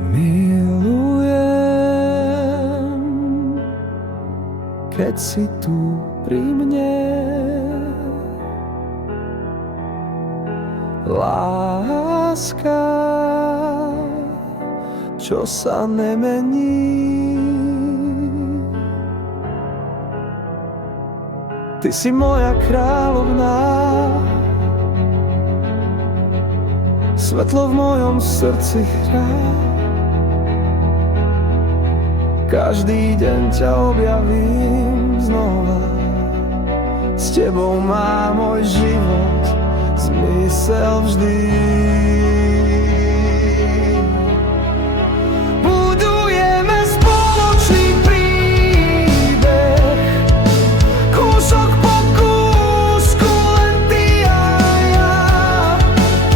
Milujem, keď si tu pri mne. Láska, čo sa nemení. Ty si moja kráľovná, svetlo v mojom srdci hrá. Každý deň ťa objavím znova. S tebou má môj život zmysel vždy. Budujeme spoločný príbeh, kúsok po kúsku, len ty a ja.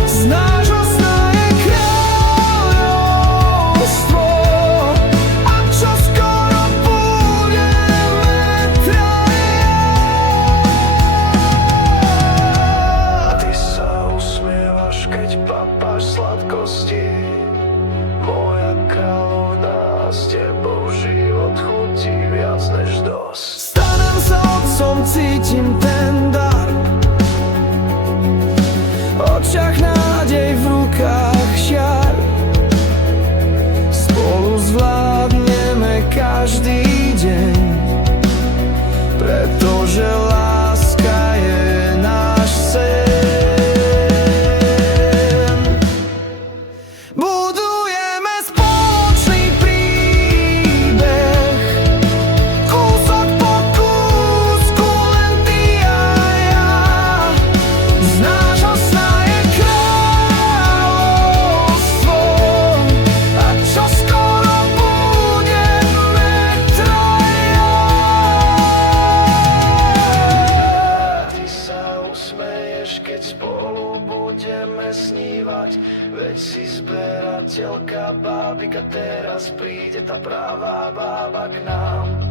Z nášho sna je kráľovstvo, a čoskoro budeme traja. Ty sa usmievaš, keď papáš sladkosti. Moja kráľovná, s tebou život chutí viac než dosť. Stanem sa otcom, cítim ten dar. V očiach nádej, v rukách žiar. Spolu zvládneme každý deň, pretože láska je náš sen. Budujeme spoločný príbeh, kúsok po kúsku, len ty a ja. Z nášho sna je kráľovstvo, a čoskoro budeme traja. Ty sa usmeješ, keď spolu budeme snívať. Veď si zberateľka bábika, teraz príde tá pravá bába k nám.